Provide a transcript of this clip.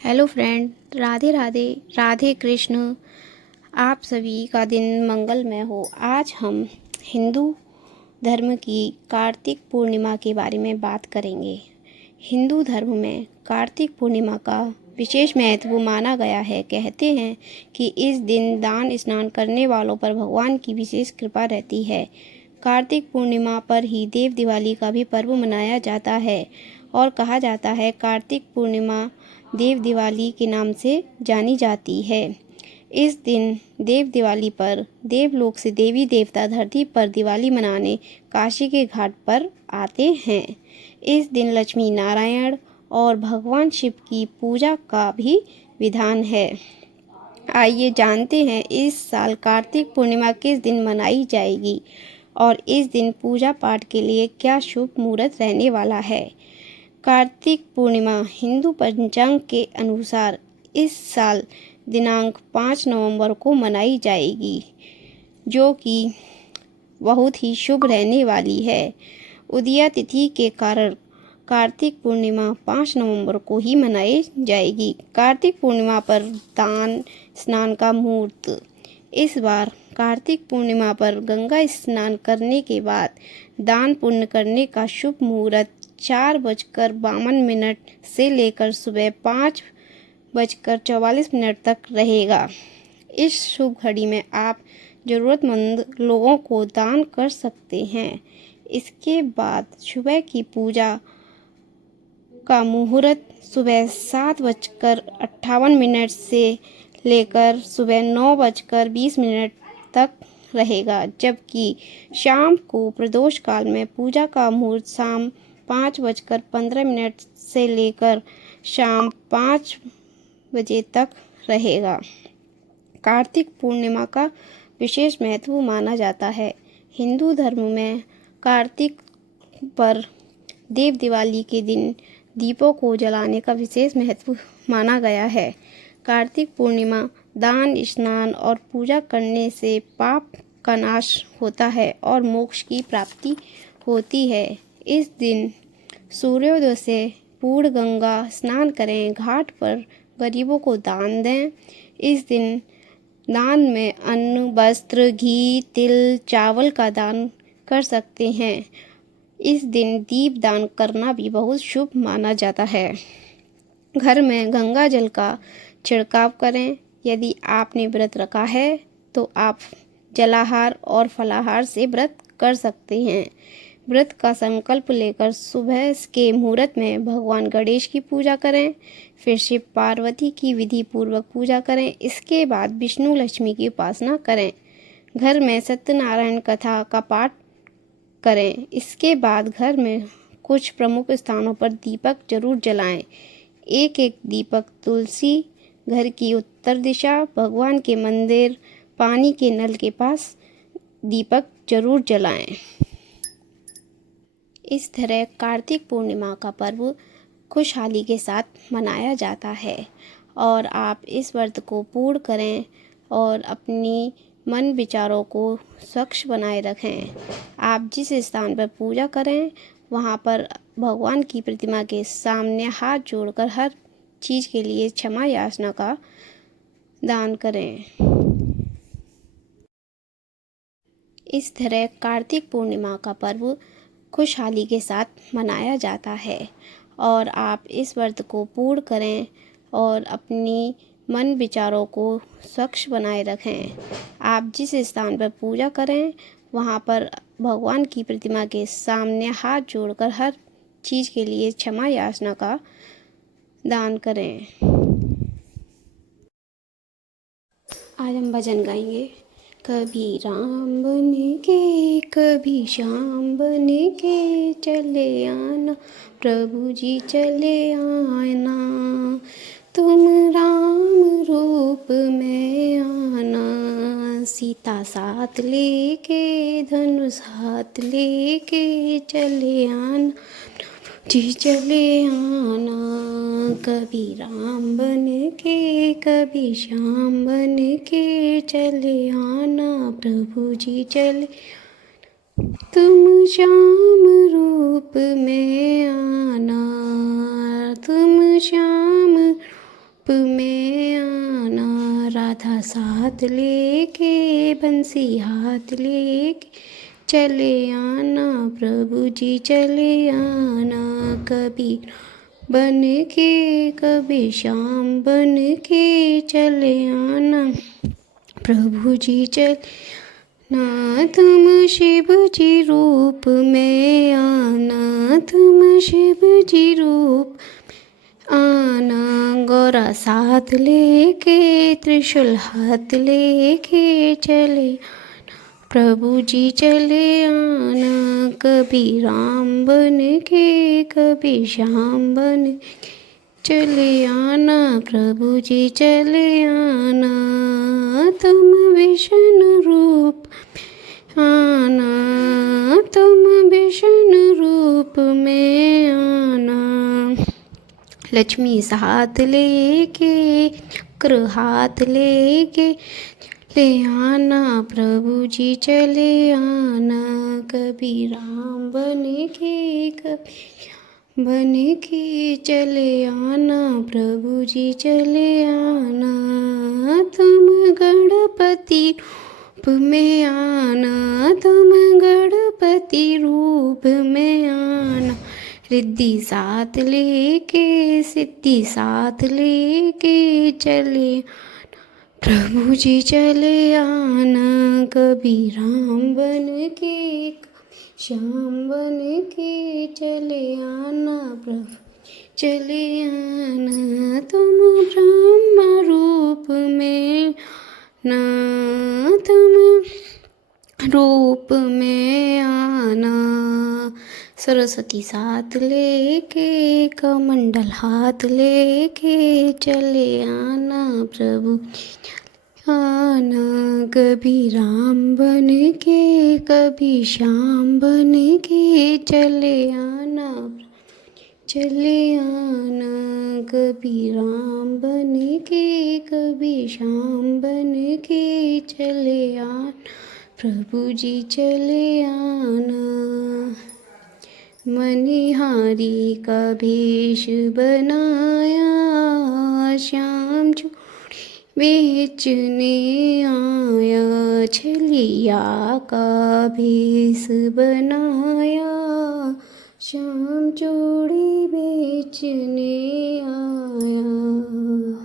Hello friend, Radhe Radhe. Radhe Krishna. आप सभी का दिन मंगलमय हो। आज हम हिंदू धर्म की कार्तिक पूर्णिमा के बारे में बात करेंगे। हिंदू धर्म में कार्तिक पूर्णिमा का विशेष महत्व माना गया है। कहते हैं कि इस दिन दान स्नान करने वालों पर भगवान की विशेष कृपा रहती है। कार्तिक पूर्णिमा पर ही देव दिवाली का भी पर्व मनाया जाता है और कहा जाता है कार्तिक पूर्णिमा देव दिवाली के नाम से जानी जाती है। इस दिन देव दिवाली पर देवलोक से देवी देवता धरती पर दिवाली मनाने काशी के घाट पर आते हैं। इस दिन लक्ष्मी नारायण और भगवान शिव की पूजा का भी विधान है। आइए जानते हैं इस साल कार्तिक पूर्णिमा किस दिन मनाई जाएगी और इस दिन पूजा पाठ के लिए क्या शुभ मुहूर्त रहने वाला है। कार्तिक पूर्णिमा हिंदू पंचांग के अनुसार इस साल दिनांक 5 नवंबर को मनाई जाएगी, जो कि बहुत ही शुभ रहने वाली है। उदया तिथि के कारण कार्तिक पूर्णिमा 5 नवंबर को ही मनाई जाएगी। कार्तिक पूर्णिमा पर दान स्नान का मुहूर्त। इस बार कार्तिक पूर्णिमा पर गंगा स्नान करने के बाद दान पुण्य करने का शुभ मुहूर्त 4:52 से लेकर सुबह 5:44 तक रहेगा। इस शुभ घड़ी में आप ज़रूरतमंद लोगों को दान कर सकते हैं। इसके बाद सुबह की पूजा का मुहूर्त सुबह 7:58 से लेकर सुबह 9:20 तक रहेगा, जबकि शाम को प्रदोष काल में पूजा का मुहूर्त शाम 5:15 से लेकर शाम 5 बजे तक रहेगा। कार्तिक पूर्णिमा का विशेष महत्व माना जाता है। हिंदू धर्म में कार्तिक पर देव दिवाली के दिन दीपों को जलाने का विशेष महत्व माना गया है। कार्तिक पूर्णिमा दान स्नान और पूजा करने से पाप का नाश होता है और मोक्ष की प्राप्ति होती है। इस दिन सूर्योदय से पूर्व गंगा स्नान करें, घाट पर गरीबों को दान दें। इस दिन दान में अन्न, वस्त्र, घी, तिल, चावल का दान कर सकते हैं। इस दिन दीप दान करना भी बहुत शुभ माना जाता है। घर में गंगा जल का छिड़काव करें। यदि आपने व्रत रखा है तो आप जलाहार और फलाहार से व्रत कर सकते हैं। व्रत का संकल्प लेकर सुबह के मुहूर्त में भगवान गणेश की पूजा करें, फिर शिव पार्वती की विधि पूर्वक पूजा करें। इसके बाद विष्णु लक्ष्मी की उपासना करें। घर में सत्यनारायण कथा का पाठ करें। इसके बाद घर में कुछ प्रमुख स्थानों पर दीपक जरूर जलाएं। एक दीपक तुलसी घर की उत्तर दिशा, भगवान के मंदिर, पानी के नल के पास दीपक जरूर जलाएं। इस तरह कार्तिक पूर्णिमा का पर्व खुशहाली के साथ मनाया जाता है और आप इस व्रत को पूर्ण करें और अपनी मन विचारों को स्वच्छ बनाए रखें। आप जिस स्थान पर पूजा करें वहाँ पर भगवान की प्रतिमा के सामने हाथ जोड़कर हर चीज़ के लिए क्षमा याचना का दान करें। इस तरह कार्तिक पूर्णिमा का पर्व खुशहाली के साथ मनाया जाता है और आप इस व्रत को पूर्ण करें और अपनी मन विचारों को स्वच्छ बनाए रखें। आप जिस स्थान पर पूजा करें वहाँ पर भगवान की प्रतिमा के सामने हाथ जोड़कर हर चीज़ के लिए क्षमा याचना का दान करें। आज हम भजन गाएंगे। कभी राम बन के कभी श्याम बन के चले आना, प्रभु जी चले आना। तुम राम रूप में आना, सीता साथ लेके धनुष हाथ लेके चले आना, जी चले आना। कभी राम बन के कभी श्याम बन के चले आना, प्रभु जी चले। तुम श्याम रूप में आना, तुम श्याम में आना, राधा साथ लेके बंसी हाथ लेके चले आना, प्रभु जी चले आना। कबीर बन के कभी श्याम बन के चले आना, प्रभु जी चले ना। तुम शिव जी रूप में आना, तुम शिव जी रूप आना। गौरा साथ लेके त्रिशूल हाथ लेके चले आना, प्रभु जी चले आना। कभी राम बन के कभी श्याम बन के चले आना, प्रभु जी चले आना। तुम विष्णु रूप आना, तुम विष्णु रूप में आना। लक्ष्मी साथ लेके चक्र हाथ लेके चले आना, प्रभु जी चले आना। कभी राम बन के कभी बन के चले आना, प्रभु जी चले आना। तुम गणपति रूप में आना, तुम गणपति रूप में आना। रिद्धि साथ लेके सिद्धि साथ लेके चले आना, प्रभु जी चले आना। कभी राम बन के श्याम बन के चले आना, प्रभु चले आना। तुम ब्रह्म रूप में ना, तुम रूप में आना। सरस्वती साथ लेके कमंडल हाथ लेके चले आना, प्रभु आना। कभी राम बन के कभी श्याम बन के चले आना, चले आना। कभी राम बन के कभी श्याम बन के चले आना, प्रभु जी चले आना। मनिहारी का भेष बनाया, श्याम चूड़ी बेचने आया। छलिया का भेष बनाया, श्याम चूड़ी बेचने आया।